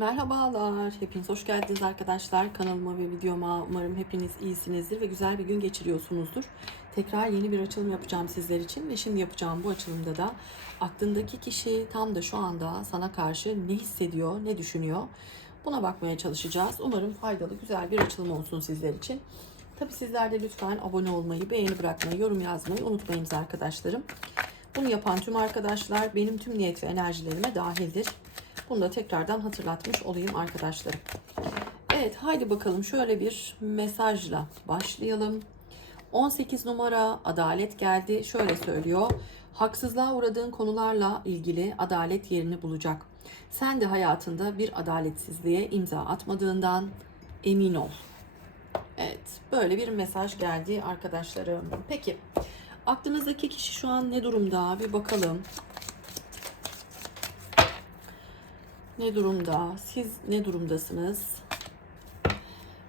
Merhabalar, hepiniz hoş geldiniz arkadaşlar. Kanalıma ve videoma umarım hepiniz iyisinizdir ve güzel bir gün geçiriyorsunuzdur. Tekrar yeni bir açılım yapacağım sizler için ve şimdi yapacağım bu açılımda da aklındaki kişi tam da şu anda sana karşı ne hissediyor, ne düşünüyor buna bakmaya çalışacağız. Umarım faydalı, güzel bir açılım olsun sizler için. Tabi sizler de lütfen abone olmayı, beğeni bırakmayı, yorum yazmayı unutmayınız arkadaşlarım. Bunu yapan tüm arkadaşlar benim tüm niyet ve enerjilerime dahildir. Bunu da tekrardan hatırlatmış olayım arkadaşlarım. Evet haydi bakalım şöyle bir mesajla başlayalım. 18 numara adalet geldi. Şöyle söylüyor. Haksızlığa uğradığın konularla ilgili adalet yerini bulacak. Sen de hayatında bir adaletsizliğe imza atmadığından emin ol. Evet, böyle bir mesaj geldi arkadaşlarım. Peki, aklınızdaki kişi şu an ne durumda? Bir bakalım. Ne durumda? Siz ne durumdasınız?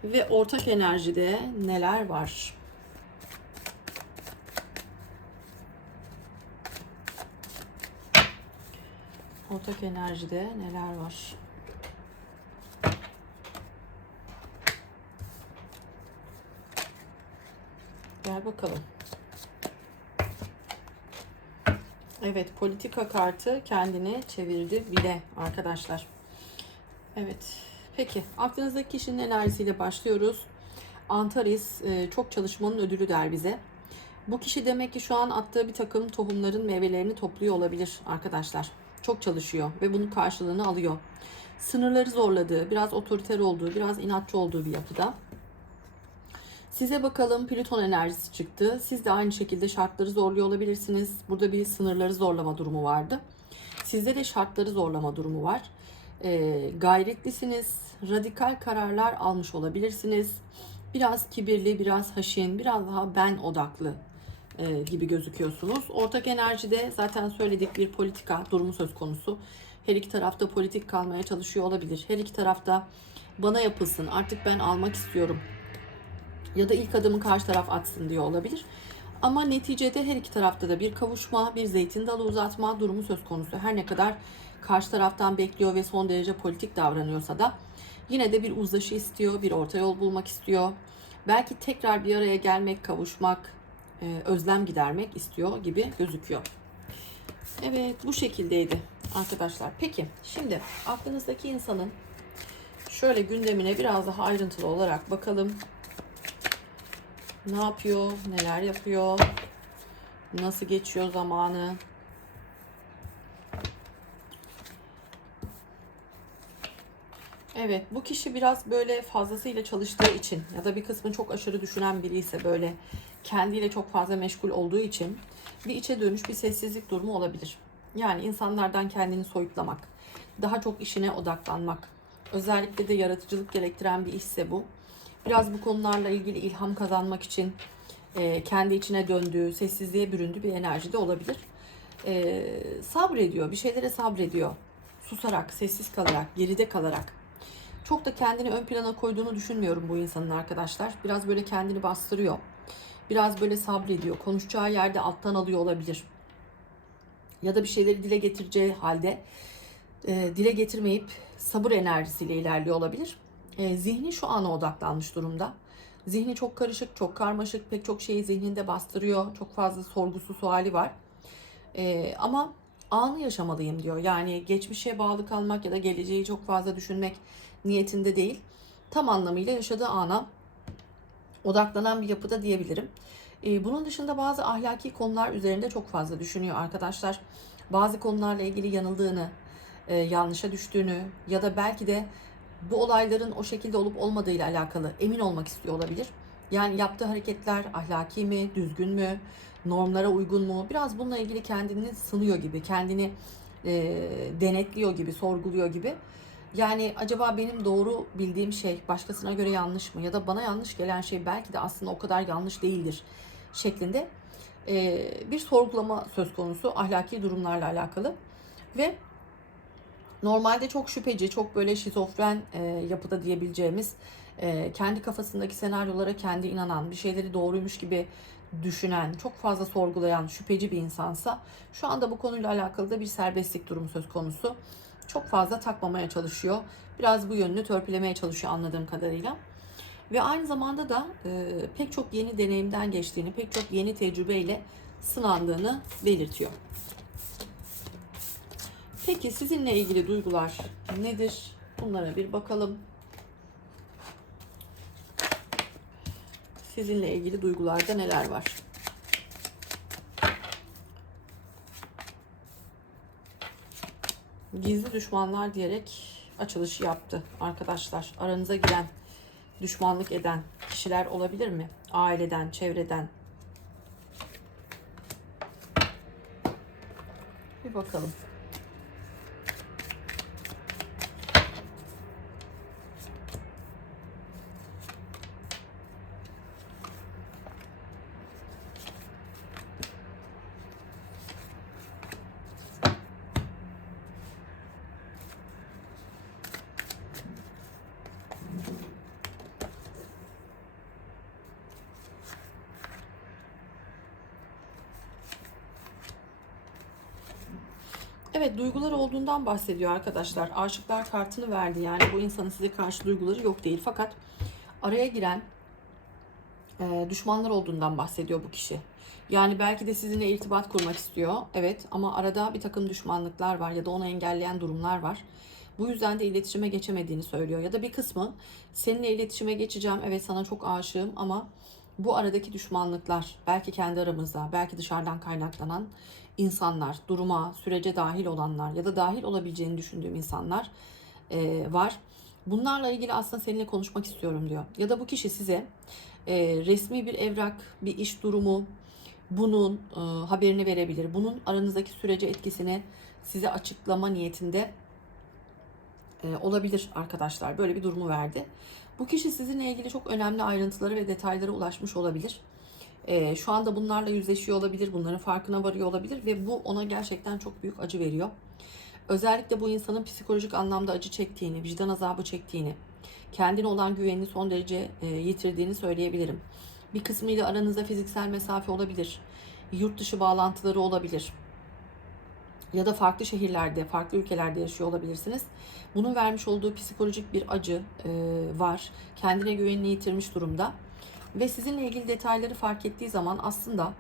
Ve ortak enerjide neler var? Ortak enerjide neler var? Gel bakalım. Evet, politika kartı kendini çevirdi bile arkadaşlar. Evet. Peki, aklınızdaki kişinin enerjisiyle başlıyoruz. Antares e, çok çalışmanın ödülü der bize. Bu kişi demek ki şu an attığı bir takım tohumların meyvelerini topluyor olabilir arkadaşlar. Çok çalışıyor ve bunun karşılığını alıyor. Sınırları zorladığı, biraz otoriter olduğu, biraz inatçı olduğu bir yapıda. Size bakalım Plüton enerjisi çıktı. Siz de aynı şekilde şartları zorluyor olabilirsiniz. Burada bir sınırları zorlama durumu vardı. Sizde de şartları zorlama durumu var. E, gayretlisiniz. Radikal kararlar almış olabilirsiniz. Biraz kibirli, biraz haşin, biraz daha ben odaklı e, gibi gözüküyorsunuz. Ortak enerjide zaten söyledik bir politika durumu söz konusu. Her iki tarafta politik kalmaya çalışıyor olabilir. Her iki tarafta bana yapılsın artık ben almak istiyorum ya da ilk adımı karşı taraf atsın diyor olabilir. Ama neticede her iki tarafta da bir kavuşma, bir zeytin dalı uzatma durumu söz konusu. Her ne kadar karşı taraftan bekliyor ve son derece politik davranıyorsa da yine de bir uzlaşı istiyor, bir orta yol bulmak istiyor. Belki tekrar bir araya gelmek, kavuşmak, e, özlem gidermek istiyor gibi gözüküyor. Evet bu şekildeydi arkadaşlar. Peki şimdi aklınızdaki insanın şöyle gündemine biraz daha ayrıntılı olarak bakalım. Ne yapıyor? Neler yapıyor? Nasıl geçiyor zamanı? Evet, bu kişi biraz böyle fazlasıyla çalıştığı için ya da bir kısmı çok aşırı düşünen biri ise böyle kendiyle çok fazla meşgul olduğu için bir içe dönüş, bir sessizlik durumu olabilir. Yani insanlardan kendini soyutlamak, daha çok işine odaklanmak, özellikle de yaratıcılık gerektiren bir işse bu biraz bu konularla ilgili ilham kazanmak için e, kendi içine döndüğü, sessizliğe büründüğü bir enerji de olabilir. E, sabrediyor, bir şeylere sabrediyor. Susarak, sessiz kalarak, geride kalarak. Çok da kendini ön plana koyduğunu düşünmüyorum bu insanın arkadaşlar. Biraz böyle kendini bastırıyor. Biraz böyle sabrediyor. Konuşacağı yerde alttan alıyor olabilir. Ya da bir şeyleri dile getireceği halde e, dile getirmeyip sabır enerjisiyle ilerliyor olabilir. E, zihni şu ana odaklanmış durumda. Zihni çok karışık, çok karmaşık, pek çok şeyi zihninde bastırıyor. Çok fazla sorgusu, suali var. E, ama anı yaşamalıyım diyor. Yani geçmişe bağlı kalmak ya da geleceği çok fazla düşünmek niyetinde değil. Tam anlamıyla yaşadığı ana odaklanan bir yapıda diyebilirim. E, bunun dışında bazı ahlaki konular üzerinde çok fazla düşünüyor arkadaşlar. Bazı konularla ilgili yanıldığını, e, yanlışa düştüğünü ya da belki de bu olayların o şekilde olup olmadığıyla alakalı emin olmak istiyor olabilir. Yani yaptığı hareketler ahlaki mi, düzgün mü, normlara uygun mu? Biraz bununla ilgili kendini sınıyor gibi, kendini e, denetliyor gibi, sorguluyor gibi. Yani acaba benim doğru bildiğim şey başkasına göre yanlış mı? Ya da bana yanlış gelen şey belki de aslında o kadar yanlış değildir şeklinde e, bir sorgulama söz konusu ahlaki durumlarla alakalı. Ve Normalde çok şüpheci, çok böyle şizofren e, yapıda diyebileceğimiz, e, kendi kafasındaki senaryolara kendi inanan, bir şeyleri doğruymuş gibi düşünen, çok fazla sorgulayan, şüpheci bir insansa şu anda bu konuyla alakalı da bir serbestlik durumu söz konusu. çok fazla takmamaya çalışıyor. Biraz bu yönünü törpülemeye çalışıyor anladığım kadarıyla. Ve aynı zamanda da e, pek çok yeni deneyimden geçtiğini, pek çok yeni tecrübeyle sınandığını belirtiyor. Peki sizinle ilgili duygular nedir? Bunlara bir bakalım. Sizinle ilgili duygularda neler var? Gizli düşmanlar diyerek açılışı yaptı arkadaşlar. Aranıza giren, düşmanlık eden kişiler olabilir mi? Aileden, çevreden. Bir bakalım. Evet duygular olduğundan bahsediyor arkadaşlar. Aşıklar kartını verdi yani bu insanın size karşı duyguları yok değil. Fakat araya giren e, düşmanlar olduğundan bahsediyor bu kişi. Yani belki de sizinle irtibat kurmak istiyor. Evet ama arada bir takım düşmanlıklar var ya da onu engelleyen durumlar var. Bu yüzden de iletişime geçemediğini söylüyor. Ya da bir kısmı seninle iletişime geçeceğim. Evet sana çok aşığım ama bu aradaki düşmanlıklar belki kendi aramızda, belki dışarıdan kaynaklanan insanlar, duruma, sürece dahil olanlar ya da dahil olabileceğini düşündüğüm insanlar e, var. Bunlarla ilgili aslında seninle konuşmak istiyorum diyor. Ya da bu kişi size e, resmi bir evrak, bir iş durumu, bunun e, haberini verebilir. Bunun aranızdaki sürece etkisini size açıklama niyetinde e, olabilir arkadaşlar. Böyle bir durumu verdi. Bu kişi sizinle ilgili çok önemli ayrıntıları ve detaylara ulaşmış olabilir. E, şu anda bunlarla yüzleşiyor olabilir, bunların farkına varıyor olabilir ve bu ona gerçekten çok büyük acı veriyor. Özellikle bu insanın psikolojik anlamda acı çektiğini, vicdan azabı çektiğini, kendine olan güvenini son derece e, yitirdiğini söyleyebilirim. Bir kısmıyla aranızda fiziksel mesafe olabilir, yurt dışı bağlantıları olabilir ya da farklı şehirlerde, farklı ülkelerde yaşıyor olabilirsiniz. Bunun vermiş olduğu psikolojik bir acı e, var. Kendine güvenini yitirmiş durumda. Ve sizinle ilgili detayları fark ettiği zaman aslında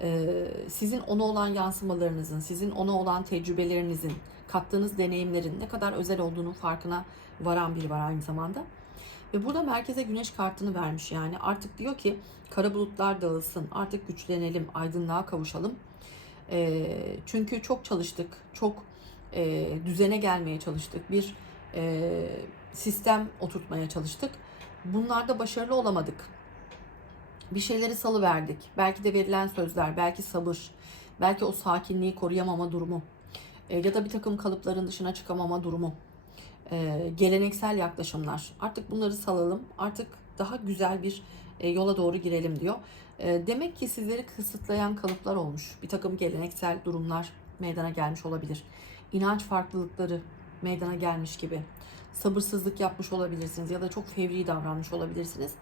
e, sizin ona olan yansımalarınızın, sizin ona olan tecrübelerinizin, kattığınız deneyimlerin ne kadar özel olduğunun farkına varan biri var aynı zamanda. Ve burada merkeze güneş kartını vermiş yani artık diyor ki kara bulutlar dağılsın, artık güçlenelim, aydınlığa kavuşalım. E, çünkü çok çalıştık, çok e, düzene gelmeye çalıştık, bir e, sistem oturtmaya çalıştık. Bunlarda başarılı olamadık. Bir şeyleri salıverdik. Belki de verilen sözler, belki sabır, belki o sakinliği koruyamama durumu e, ya da bir takım kalıpların dışına çıkamama durumu. E, geleneksel yaklaşımlar. Artık bunları salalım. Artık daha güzel bir e, yola doğru girelim diyor. E, demek ki sizleri kısıtlayan kalıplar olmuş. Bir takım geleneksel durumlar meydana gelmiş olabilir. İnanç farklılıkları meydana gelmiş gibi. Sabırsızlık yapmış olabilirsiniz ya da çok fevri davranmış olabilirsiniz.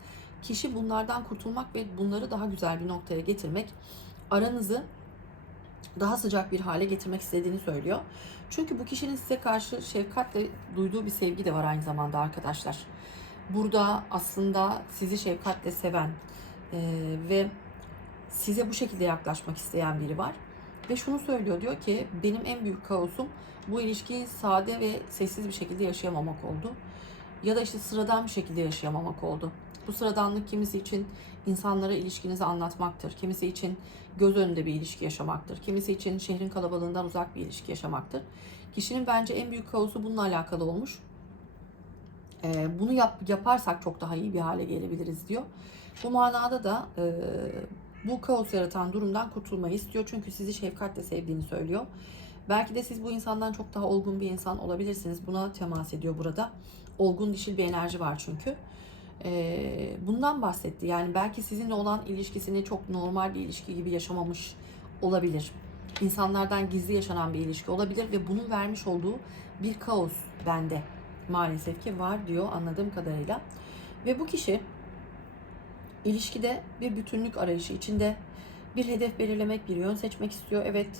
Kişi bunlardan kurtulmak ve bunları daha güzel bir noktaya getirmek, aranızı daha sıcak bir hale getirmek istediğini söylüyor. Çünkü bu kişinin size karşı şefkatle duyduğu bir sevgi de var aynı zamanda arkadaşlar. Burada aslında sizi şefkatle seven e, ve size bu şekilde yaklaşmak isteyen biri var. Ve şunu söylüyor diyor ki benim en büyük kaosum bu ilişkiyi sade ve sessiz bir şekilde yaşayamamak oldu. Ya da işte sıradan bir şekilde yaşayamamak oldu. Bu sıradanlık kimisi için insanlara ilişkinizi anlatmaktır. Kimisi için göz önünde bir ilişki yaşamaktır. Kimisi için şehrin kalabalığından uzak bir ilişki yaşamaktır. Kişinin bence en büyük kaosu bununla alakalı olmuş. Ee, bunu yap, yaparsak çok daha iyi bir hale gelebiliriz diyor. Bu manada da e, bu kaos yaratan durumdan kurtulmayı istiyor. Çünkü sizi şefkatle sevdiğini söylüyor. Belki de siz bu insandan çok daha olgun bir insan olabilirsiniz. Buna temas ediyor burada. Olgun dişil bir enerji var çünkü. Bundan bahsetti. Yani belki sizinle olan ilişkisini çok normal bir ilişki gibi yaşamamış olabilir. İnsanlardan gizli yaşanan bir ilişki olabilir ve bunun vermiş olduğu bir kaos bende maalesef ki var diyor anladığım kadarıyla. Ve bu kişi ilişkide bir bütünlük arayışı içinde bir hedef belirlemek, bir yön seçmek istiyor. Evet,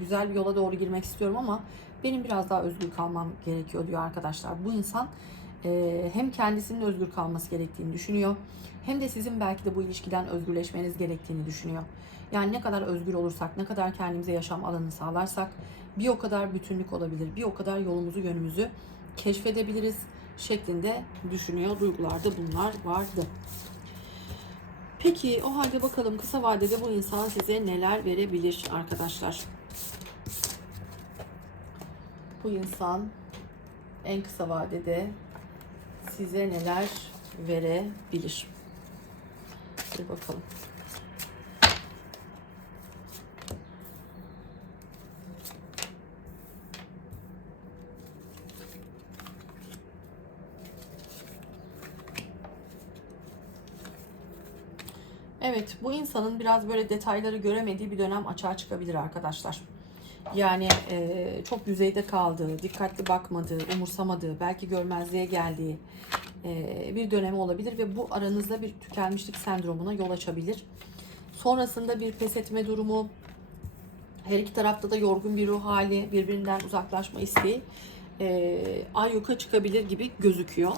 güzel bir yola doğru girmek istiyorum ama benim biraz daha özgür kalmam gerekiyor diyor arkadaşlar. Bu insan hem kendisinin özgür kalması gerektiğini düşünüyor hem de sizin belki de bu ilişkiden özgürleşmeniz gerektiğini düşünüyor. Yani ne kadar özgür olursak, ne kadar kendimize yaşam alanı sağlarsak bir o kadar bütünlük olabilir, bir o kadar yolumuzu, yönümüzü keşfedebiliriz şeklinde düşünüyor. Duygularda bunlar vardı. Peki o halde bakalım kısa vadede bu insan size neler verebilir arkadaşlar? Bu insan en kısa vadede size neler verebilir? Bir bakalım. Evet, bu insanın biraz böyle detayları göremediği bir dönem açığa çıkabilir arkadaşlar. Yani e, çok yüzeyde kaldığı, dikkatli bakmadığı, umursamadığı, belki görmezliğe geldiği e, bir dönemi olabilir ve bu aranızda bir tükenmişlik sendromuna yol açabilir. Sonrasında bir pes etme durumu, her iki tarafta da yorgun bir ruh hali, birbirinden uzaklaşma isteği e, ayyuka çıkabilir gibi gözüküyor.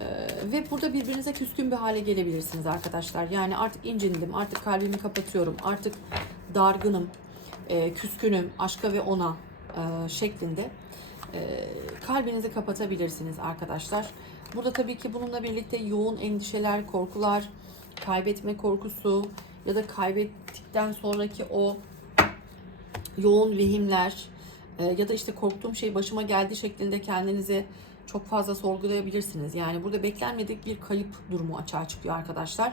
Ee, ve burada birbirinize küskün bir hale gelebilirsiniz arkadaşlar. Yani artık incindim, artık kalbimi kapatıyorum, artık dargınım, e, küskünüm, aşka ve ona e, şeklinde e, kalbinizi kapatabilirsiniz arkadaşlar. Burada tabii ki bununla birlikte yoğun endişeler, korkular, kaybetme korkusu ya da kaybettikten sonraki o yoğun vehimler e, ya da işte korktuğum şey başıma geldi şeklinde kendinizi çok fazla sorgulayabilirsiniz. Yani burada beklenmedik bir kayıp durumu açığa çıkıyor arkadaşlar.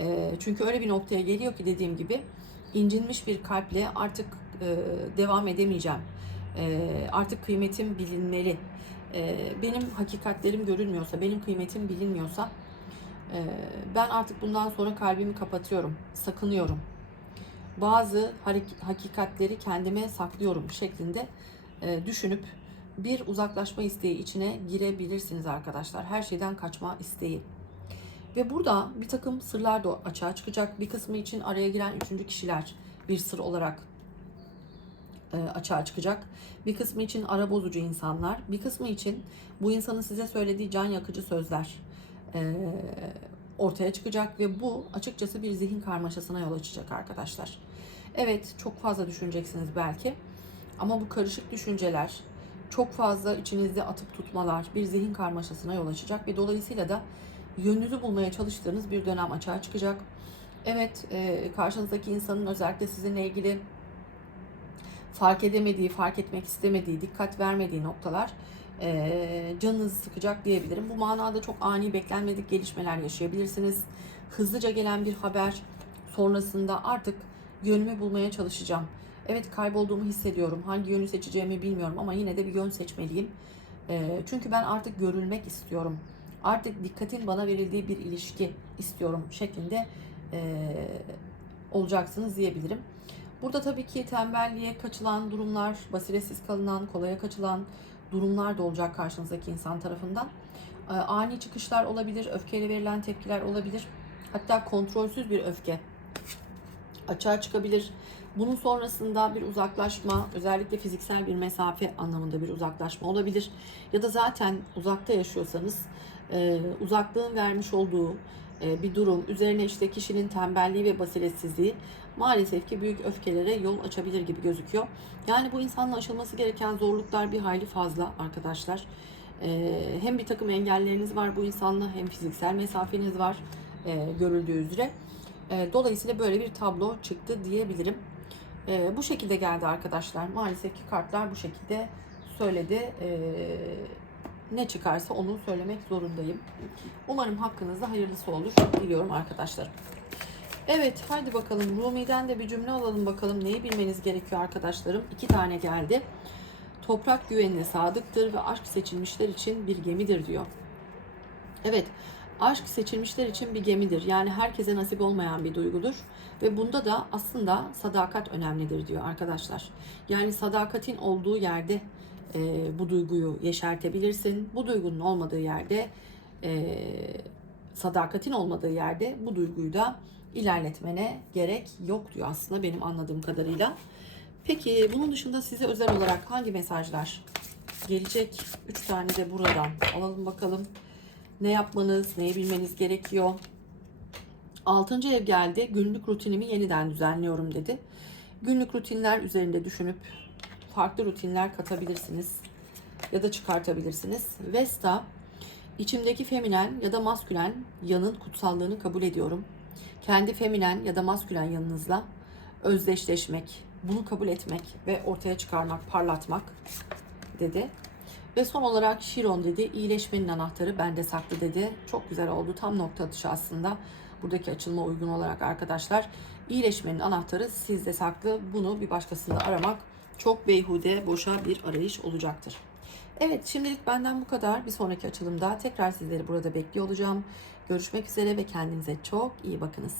E, çünkü öyle bir noktaya geliyor ki dediğim gibi incinmiş bir kalple artık e, devam edemeyeceğim. E, artık kıymetim bilinmeli. E, benim hakikatlerim görülmüyorsa, benim kıymetim bilinmiyorsa e, ben artık bundan sonra kalbimi kapatıyorum, sakınıyorum. Bazı hakikatleri kendime saklıyorum şeklinde e, düşünüp bir uzaklaşma isteği içine girebilirsiniz arkadaşlar. Her şeyden kaçma isteği. Ve burada bir takım sırlar da açığa çıkacak. Bir kısmı için araya giren üçüncü kişiler bir sır olarak e, açığa çıkacak. Bir kısmı için ara bozucu insanlar. Bir kısmı için bu insanın size söylediği can yakıcı sözler e, ortaya çıkacak. Ve bu açıkçası bir zihin karmaşasına yol açacak arkadaşlar. Evet çok fazla düşüneceksiniz belki. Ama bu karışık düşünceler, çok fazla içinizde atıp tutmalar bir zihin karmaşasına yol açacak ve dolayısıyla da yönünüzü bulmaya çalıştığınız bir dönem açığa çıkacak. Evet, e, karşınızdaki insanın özellikle sizinle ilgili fark edemediği, fark etmek istemediği, dikkat vermediği noktalar e, canınızı sıkacak diyebilirim. Bu manada çok ani beklenmedik gelişmeler yaşayabilirsiniz. Hızlıca gelen bir haber sonrasında artık yönümü bulmaya çalışacağım Evet kaybolduğumu hissediyorum. Hangi yönü seçeceğimi bilmiyorum ama yine de bir yön seçmeliyim. E, çünkü ben artık görülmek istiyorum. Artık dikkatin bana verildiği bir ilişki istiyorum şeklinde e, olacaksınız diyebilirim. Burada tabii ki tembelliğe kaçılan durumlar, basiretsiz kalınan, kolaya kaçılan durumlar da olacak karşınızdaki insan tarafından. E, ani çıkışlar olabilir, öfkeyle verilen tepkiler olabilir. Hatta kontrolsüz bir öfke açığa çıkabilir bunun sonrasında bir uzaklaşma, özellikle fiziksel bir mesafe anlamında bir uzaklaşma olabilir. Ya da zaten uzakta yaşıyorsanız e, uzaklığın vermiş olduğu e, bir durum, üzerine işte kişinin tembelliği ve basiretsizliği maalesef ki büyük öfkelere yol açabilir gibi gözüküyor. Yani bu insanla aşılması gereken zorluklar bir hayli fazla arkadaşlar. E, hem bir takım engelleriniz var bu insanla hem fiziksel mesafeniz var görüldüğü üzere. Dolayısıyla böyle bir tablo çıktı diyebilirim. E, bu şekilde geldi arkadaşlar. Maalesef ki kartlar bu şekilde söyledi. E, ne çıkarsa onu söylemek zorundayım. Umarım hakkınızda hayırlısı olur. Diliyorum arkadaşlar. Evet haydi bakalım Rumi'den de bir cümle alalım bakalım. Neyi bilmeniz gerekiyor arkadaşlarım? İki tane geldi. Toprak güvenine sadıktır ve aşk seçilmişler için bir gemidir diyor. Evet Aşk seçilmişler için bir gemidir. Yani herkese nasip olmayan bir duygudur. Ve bunda da aslında sadakat önemlidir diyor arkadaşlar. Yani sadakatin olduğu yerde e, bu duyguyu yeşertebilirsin. Bu duygunun olmadığı yerde e, sadakatin olmadığı yerde bu duyguyu da ilerletmene gerek yok diyor aslında benim anladığım kadarıyla. Peki bunun dışında size özel olarak hangi mesajlar gelecek? Üç tane de buradan alalım bakalım. Ne yapmanız, neyi bilmeniz gerekiyor? Altıncı ev geldi. Günlük rutinimi yeniden düzenliyorum dedi. Günlük rutinler üzerinde düşünüp farklı rutinler katabilirsiniz ya da çıkartabilirsiniz. Vesta içimdeki feminen ya da maskülen yanın kutsallığını kabul ediyorum. Kendi feminen ya da maskülen yanınızla özdeşleşmek, bunu kabul etmek ve ortaya çıkarmak, parlatmak dedi. Ve son olarak Şiron dedi, iyileşmenin anahtarı bende saklı dedi. Çok güzel oldu, tam nokta atışı aslında. Buradaki açılma uygun olarak arkadaşlar. İyileşmenin anahtarı sizde saklı. Bunu bir başkasında aramak çok beyhude, boşa bir arayış olacaktır. Evet, şimdilik benden bu kadar. Bir sonraki açılımda tekrar sizleri burada bekliyor olacağım. Görüşmek üzere ve kendinize çok iyi bakınız.